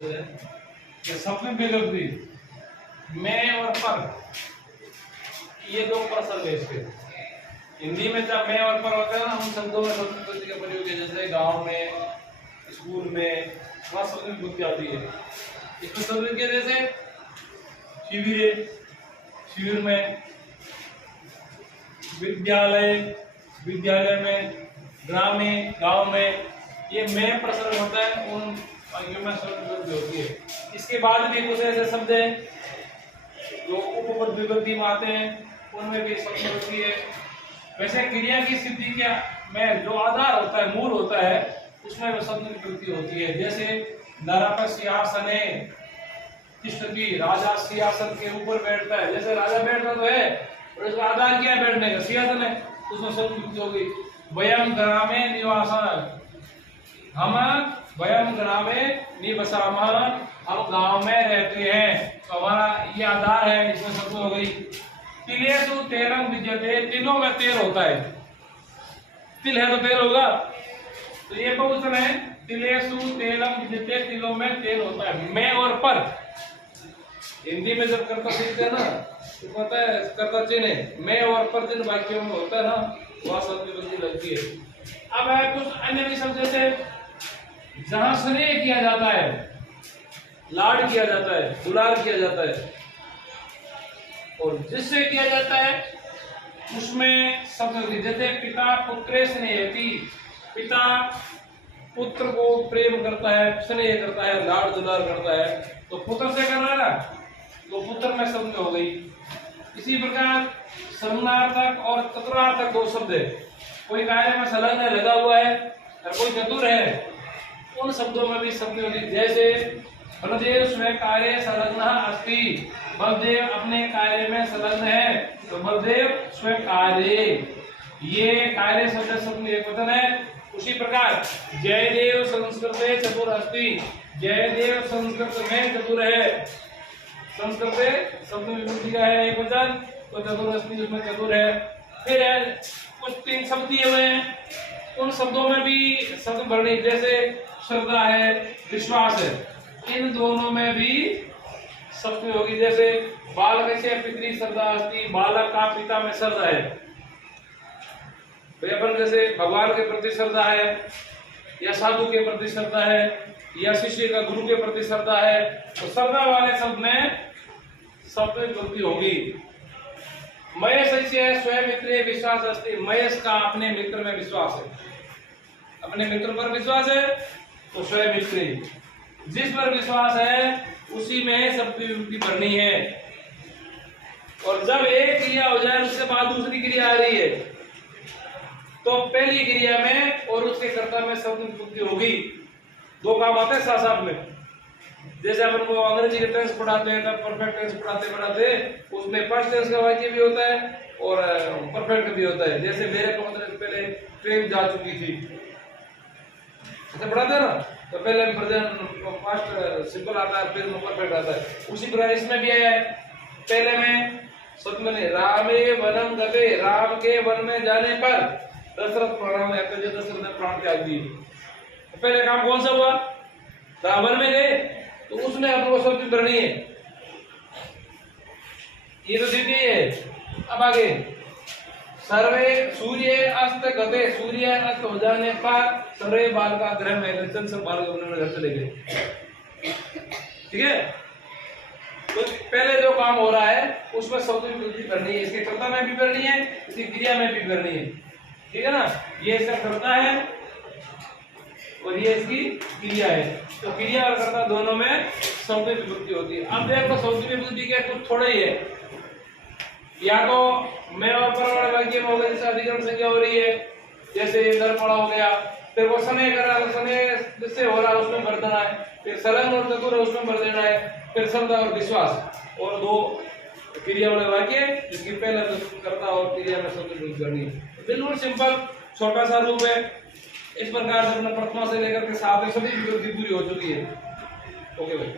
ये सप्तमी विभक्ति मैं और पर, ये दो पर्सन है इसके। हिंदी में जब मैं और पर होता है ना, हम शब्दों में सप्तमी विभक्ति का प्रयोग है, जैसे गांव में, स्कूल में, वहाँ सप्तमी विभक्ति आती है। इसमें सप्तमी के जैसे शिविर, शिविर में, विद्यालय, विद्यालय में, ग्रामे, गांव में, ये मैं प्रसन्न होता है उन वाक्यों में सप्तमी विभक्ति होती है। इसके बाद भी कुछ ऐसे शब्द हैं जो उपपद विभक्ति में आते हैं, उनमें भी सप्तमी विभक्ति है। वैसे क्रिया की सिद्धि क्या में जो आधार होता है, मूल होता है, उसमें वो सप्तमी विभक्ति होती है। जैसे नरप सिंहासने तिष्ठति, राजा सिंहासन के ऊपर बैठता है। जैसे राजा बैठता तो है और इसका आधार क्या है बैठने का, सिंहासन है, उसमें सप्तमी विभक्ति होगी। वयम ग्रामे निवासः, हम वयम ग्रामे निवसामः, हम गांव में रहते हैं, तो हमारा ये आधार है, इसमें सप्तमी हो गई। तिलेषु तेलम विद्यते, तिलों में तेल होता है, तिल है तो तेल होगा, तो ये बहुवचन है। तिलेषु तेलम विद्यते, तिलों में तेल होता है। मैं और पर, हिंदी में जब कर्ता सीखते हैं ना तो पता है कर्ता चिन्ह मैं और पर जिन वाक्यों में होता है ना, वह सप्तमी विभक्ति लगती है। अब है कुछ अन्य भी शब्द जैसे जहां स्नेह किया जाता है, लाड किया जाता है, दुलार किया जाता है, और जिससे किया जाता है उसमें सप्तमी। जैसे पिता पुत्रे स्नेहति, पिता पुत्र को प्रेम करता है, स्नेह करता है, लाड दुलार करता है, तो पुत्र से कर रहा है ना, तो पुत्र में सप्तमी हो गई। इसी प्रकार समानार्थक और चतुरार्थक दो शब्द है, कोई कार्य में संलग्न लगा हुआ है और कोई चतुर है, उन शब्दों में भी सप्तमी होती है। जैसे बलदेव स्वयं कार्य संलग्न अस्ति, बलदेव अपने कार्य में संलग्न है, तो बलदेव स्वयं कार्य, ये कार्य शब्द सप्तमी एक वचन है। उसी प्रकार जयदेव संस्कृत में चतुर अस्ति, जयदेव संस्कृत में चतुर है, संस्कृत सप्तमी विभक्ति का है एक वचन, तो चतुर अस्ति उसमें चतुर है। फिर है कुछ तीन शब्द दिए हुए हैं, उन शब्दों में भी शब्द वर्णी, जैसे श्रद्धा है, विश्वास है, इन दोनों में भी सप्तमी होगी। जैसे बालक से पितृ श्रद्धा अस्ति, बालक का पिता में श्रद्धा है, अपन जैसे भगवान के प्रति श्रद्धा है, या साधु के प्रति श्रद्धा है, या शिष्य का गुरु के प्रति श्रद्धा है, तो श्रद्धा वाले शब्द में सप्तमी विभक्ति होगी। महेश से स्वयं मित्र विश्वास अस्ति, महेश का अपने मित्र में विश्वास है, अपने मित्र पर विश्वास है तो स्वयं मित्र, जिस पर विश्वास है उसी में सप्तमी विभक्ति भरनी है। और जब एक क्रिया हो जाए उसके बाद दूसरी क्रिया आ रही है, तो पहली क्रिया में और उसके कर्ता में सप्तमी विभक्ति होगी। दो काम आते हैं साथ साथ में। जैसे अपन को अंग्रेजी के टेंस पढ़ाते हैं, तब परफेक्ट टेंस पढ़ाते उसमें फर्स्ट टेंस का वाक्य भी होता है और परफेक्ट भी होता है। जैसे मेरे को पहले ट्रेन जा चुकी थी, ऐसे पढ़ाते हैं ना, तो पहले फर्स्ट सिंपल आता है, फिर परफेक्ट आता है। उसी प्रकार इसमें भी है, पहले में सप्तमी रामे वनम गते, राम के वन में जाने पर दशरथ प्रणाम, दशरथ ने प्राण त्याग दिए। तो पहले काम कौन सा हुआ, रावण में गए, तो उसमें आपको सप्तमी भरनी है, ये तो द्वितीय है। अब आगे सर्वे सूर्य अस्त गते, सूर्य अस्त हो जाने पर सर्वे बाल का ग्रह में सब बाल उन्होंने घर चले गए, ठीक है। तो पहले जो काम हो रहा है उसमें सप्तमी विभक्ति भरनी है, इसके कर्ता में भी भरनी है, इसकी क्रिया में भी भरनी है, ठीक है ना। ये इसका कर्ता है और ये इसकी क्रिया है, तो क्रिया और कर्ता दोनों में सप्तमी विभक्ति होती है। अब देखो सप्तमी विभक्ति के कुछ थोड़े ही है, या तो मैं और पर वाले वाक्य में हो गया, जैसे अधिकरण संज्ञा हो रही है, जैसे दर्पण हो गया, फिर वो सने कर रहा है, सने जिससे हो रहा है उसमें भर देना है, फिर संलग्न और चतुर उसमें भर देना है, फिर श्रद्धा और विश्वास, और दो क्रिया वाले वाक्य जिसकी पहले कर्ता और क्रिया में सप्तमी विभक्ति करनी है। बिल्कुल सिंपल छोटा सा रूप है। इस प्रकार से अपने प्रथमा से लेकर के सातवें सभी विभक्ति पूरी हो चुकी है। ओके भाई।